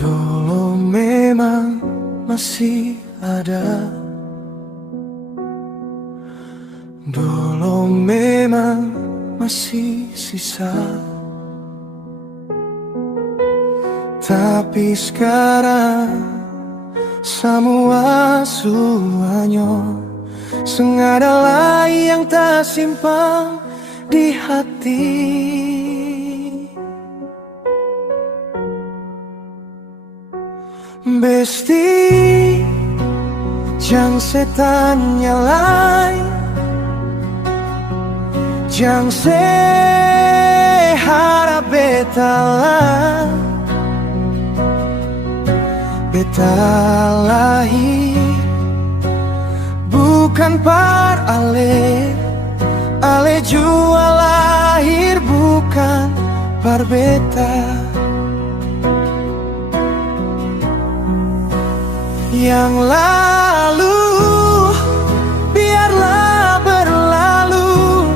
Dulu memang masih ada, dulu memang masih sisa, tapi sekarang semua semuanya sengada lagi yang tak simpan di hati. Besti, jangan setannya lain, jangan seharap betalah, betalahi bukan par ale, ale jua lahir bukan par beta. Yang lalu biarlah berlalu,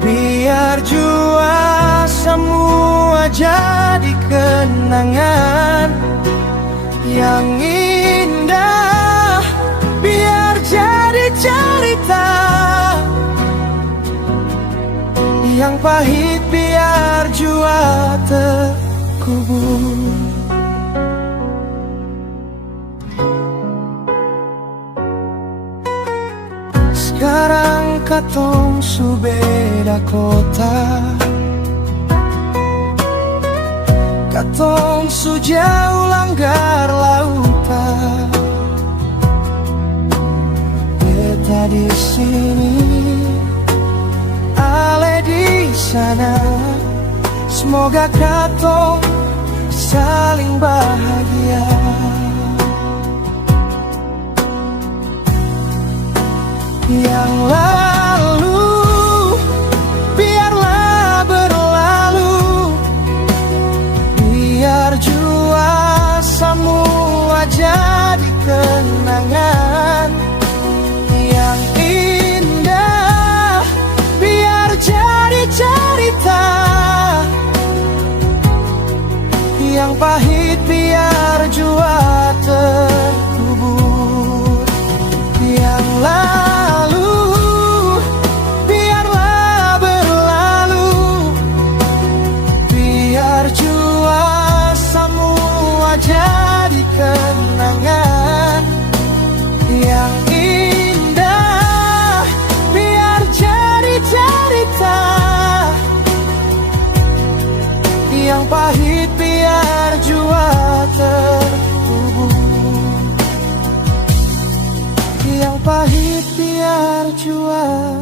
biar jua semua jadi kenangan. Yang indah biar jadi cerita, yang pahit biar jua terkubur. Sekarang katong su beda kota, katong su jauh langgar lautan. Beta di sini, ale di sana. Semoga katong saling bahagia. Yang lalu biarlah berlalu, biar jua semua jadi kenangan. Yang indah biar jadi cerita, yang pahit biar jua terkubur. Yang lalu biarlah berlalu, biar jua semua jadi kenangan. Yang indah biar jadi cerita, yang pahit biar jua terkubur. Yang pahit biar jua